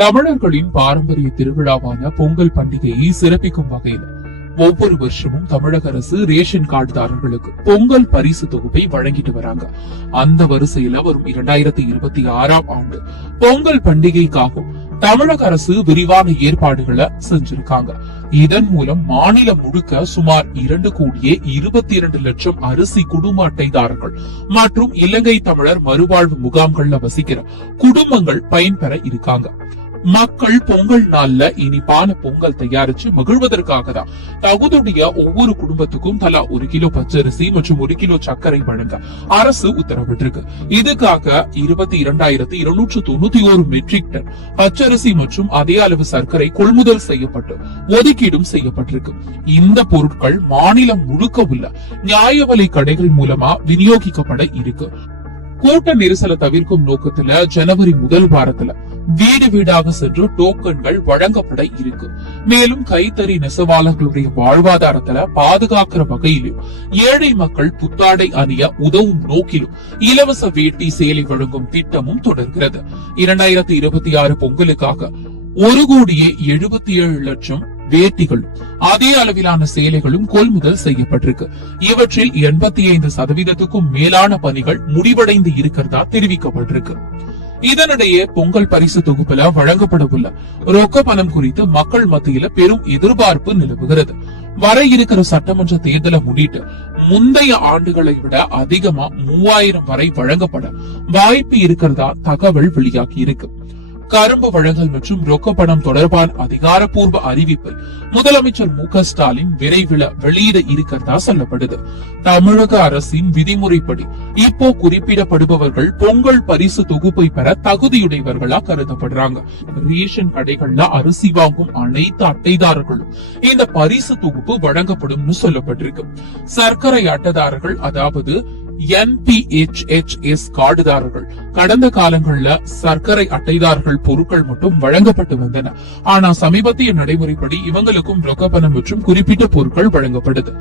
தமிழர்களின் பாரம்பரிய திருவிழாவான பொங்கல் பண்டிகையை சிறப்பிக்கும் வகையில் ஒவ்வொரு வருஷமும் தமிழக அரசு ரேஷன் கார்டுதாரர்களுக்கு பொங்கல் பரிசு தொகுப்பை வழங்கிட்டு வராங்க. அந்த வரிசையில வரும் 2026ஆம் ஆண்டு பொங்கல் பண்டிகைக்காகவும் தமிழக அரசு விரிவான ஏற்பாடுகளை செஞ்சிருக்காங்க. இதன் மூலம் மாநிலம் முழுக்க சுமார் 2,22,00,000 அரிசி குடும்ப அட்டைதாரர்கள் மற்றும் இலங்கை தமிழர் மறுவாழ்வு முகாம்கள்ல வசிக்கிற குடும்பங்கள் பயன்பெற இருக்காங்க. மக்கள் பொங்கல் நாள்ல இனிப்பான பொங்கல் தயாரிச்சு மகிழ்வதற்காக தான் தகுதியுடைய ஒவ்வொரு குடும்பத்துக்கும் தலா 1 கிலோ பச்சரிசி மற்றும் 1 கிலோ சர்க்கரை வழங்க அரசு உத்தரவிட்டிருக்கு. இதுக்காக 22,291 மெட்ரிக் டன் பச்சரிசி மற்றும் அதே அளவு சர்க்கரை கொள்முதல் செய்யப்பட்டு ஒதுக்கீடும் செய்யப்பட்டிருக்கு. இந்த பொருட்கள் மாநிலம் முழுக்க உள்ள நியாய விலை கடைகள் மூலமா விநியோகிக்கப்பட இருக்கு. கூட்ட நெரிசலை தவிர்க்கும் நோக்கத்துல ஜனவரி முதல் வாரத்துல வீடு வீடாக சென்று டோக்கன்கள் வழங்கப்பட இருக்கு. மேலும் கைத்தறி நெசவாளர்களுடைய வாழ்வாதாரத்துல பாதுகாக்கிற வகையிலும் ஏழை மக்கள் புத்தாடை அணிய உதவும் நோக்கிலும் இலவச வேட்டி சேலை வழங்கும் திட்டமும் தொடர்கிறது. 2026 பொங்கலுக்காக 1,77,00,000 வேட்டிகள் அதே அளவிலான சேலைகளும் கொள்முதல் செய்யப்பட்டிருக்கு. இவற்றில் 85% மேலான பணிகள் முடிவடைந்து இருக்கிறதா தெரிவிக்கப்பட்டிருக்கு. இதனிடையே பொங்கல் பரிசு தொகுப்புல வழங்கப்பட உள்ள ரொக்க பணம் குறித்து மக்கள் மத்தியில பெரும் எதிர்பார்ப்பு நிலவுகிறது. வர இருக்கிற சட்டமன்ற தேர்தலை முன்னிட்டு முந்தைய ஆண்டுகளை விட அதிகமா 3,000 வரை வழங்கப்பட வாய்ப்பு இருக்கிறதா தகவல் வெளியாகி இருக்கு. கரும்பு வழங்கல் மற்றும் ரொக்க பணம் தொடர்பான அதிகாரப்பூர்வ அறிவிப்பை முதலமைச்சர் மு.க. ஸ்டாலின் விரைவில் வெளியிட இருக்கிறதா சொல்லப்படுது. தமிழக அரசின் விதிமுறைப்படி இப்போ குறிப்பிடப்படுபவர்கள் பொங்கல் பரிசு தொகுப்பை பெற தகுதியுடையவர்களா கருதப்படுறாங்க. ரேஷன் கடைகள்ல அரிசி வாங்கும் அனைத்து அட்டைதாரர்களும் இந்த பரிசு தொகுப்பு வழங்கப்படும் சொல்லப்பட்டிருக்கு. சர்க்கரை அட்டைதாரர்கள் அதாவது NPHS கார்டுதாரர்கள் கடந்த காலங்கள்ல சர்க்கரை அட்டைதாரர்கள் பொருட்கள் மட்டும் வழங்கப்பட்டு வந்தன. ஆனா சமீபத்திய நடைமுறைப்படி இவங்களுக்கும் ரொக்கப்பணம் மற்றும் குறிப்பிட்ட பொருட்கள் வழங்கப்படுது.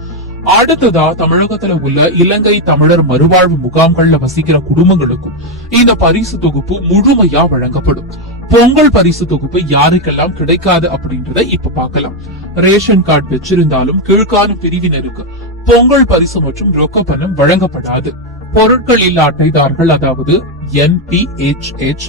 அடுத்ததா தமிழகத்துல உள்ள இலங்கை தமிழர் மறுவாழ்வு முகாம்கள்ல வசிக்கிற குடும்பங்களுக்கும் இந்த பரிசு தொகுப்பு முழுமையா வழங்கப்படும். பொங்கல் பரிசு தொகுப்பு யாருக்கெல்லாம் கிடைக்காது அப்படின்றத இப்ப பார்க்கலாம். ரேஷன் கார்டு வச்சிருந்தாலும் கீழ்காண பிரிவினருக்கு பொங்கல் பரிசு மற்றும் ரொக்க பணம் வழங்கப்படாது. பொருட்கள் இல்ல அட்டைதாரர்கள் அதாவது NPHS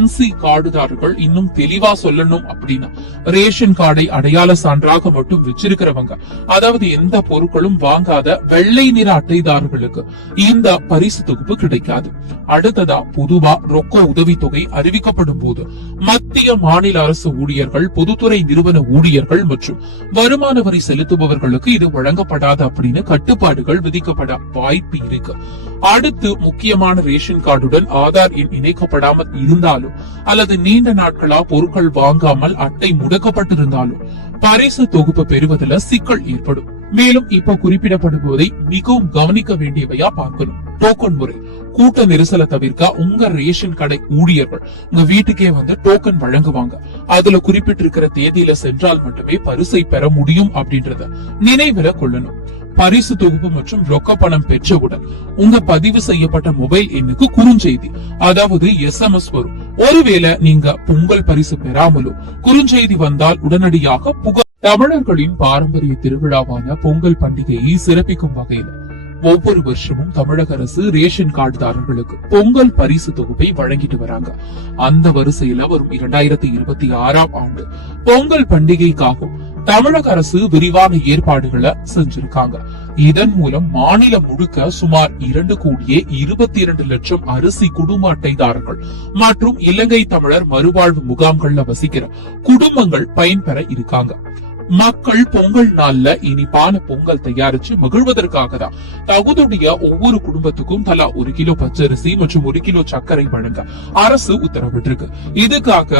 NC கார்டுதாரர்கள் இன்னும் தெளிவா சொல்லணும் அப்படின்னா ரேஷன் கார்டை அடையாள சான்றாக மட்டும் வச்சிருக்கிறவங்க அதாவது எந்த பொருட்களும் வாங்காத வெள்ளை நிற அட்டைதாரர்களுக்கு இந்த பரிசு தொகுப்பு கிடைக்காது. அடுத்ததா பொதுவா ரொக்க உதவித்தொகை அறிவிக்கப்படும் போது மத்திய மாநில அரசு ஊழியர்கள் பொதுத்துறை நிறுவன ஊழியர்கள் மற்றும் வருமான வரி செலுத்துபவர்களுக்கு இது வழங்கப்படாது அப்படின்னு கட்டுப்பாடுகள் விதிக்கப்பட வாய்ப்பு இருக்கு. அடுத்து முக்கியமான ரேஷன் கார்டுடன் ஆதார் எண் இணைக்கப்படாமல் இருந்தாலும் அல்லது நீண்ட நாட்களா பொருட்கள் வாங்காமல் அட்டை முடக்கப்பட்டிருந்தாலும் பரிசு தொகுப்பு பெறுவதில் சிக்கல் ஏற்படும். மேலும் இப்போ குறிப்பிடப்படுவதை மிகவும் கவனிக்க வேண்டியவையா பார்க்கணும். டோக்கன் முறை கூட்ட நெரிசலை தவிர்க்க உங்க ரேஷன் கடை ஊழியர்கள் உங்க வீட்டுக்கே வந்து டோக்கன் வழங்குவாங்க. அதுல குறிப்பிட்டிருக்கிற தேதியில சென்றால் மட்டுமே பரிசை பெற முடியும் அப்படின்றத நினைவுல கொள்ளணும். பரிசு தொகுப்பு மற்றும் ரொக்க பணம் பெற்றவுடன் உங்க பதிவு செய்யப்பட்ட மொபைல் எண்ணுக்கு குறுஞ்செய்தி அதாவது SMS வரும். ஒருவேளை நீங்க பொங்கல் பரிசு பெறாமலோ குறுஞ்செய்தி வந்தால் உடனடியாக தமிழர்களின் பாரம்பரிய திருவிழாவான பொங்கல் பண்டிகையை சிறப்பிக்கும் வகையில் ஒவ்வொரு வருஷமும் தமிழக அரசு ரேஷன் கார்டுதாரர்களுக்கு பொங்கல் பரிசு தொகுப்பை வழங்கிட்டு வராங்க. அந்த வரிசையில வரும் 2026ஆம் ஆண்டு பொங்கல் பண்டிகைக்காகவும் தமிழக அரசு விரிவான ஏற்பாடுகளை செஞ்சிருக்காங்க. இதன் மூலம் மாநிலம் முழுக்க சுமார் 2,22,00,000 அரிசி குடும்ப அட்டைதாரர்கள் மற்றும் இலங்கை தமிழர் மறுவாழ்வு முகாம்கள்ல வசிக்கிற குடும்பங்கள் பயன்பெற இருக்காங்க. மக்கள் பொங்கல் நாள்ல இனிப்பான பொங்கல் தயாரிச்சு மகிழ்வதற்காக தான் தகுதியுடைய ஒவ்வொரு குடும்பத்துக்கும் தலா 1 கிலோ பச்சரிசி மற்றும் 1 கிலோ சர்க்கரை வழங்க அரசு உத்தரவிட்டிருக்கு. இதுக்காக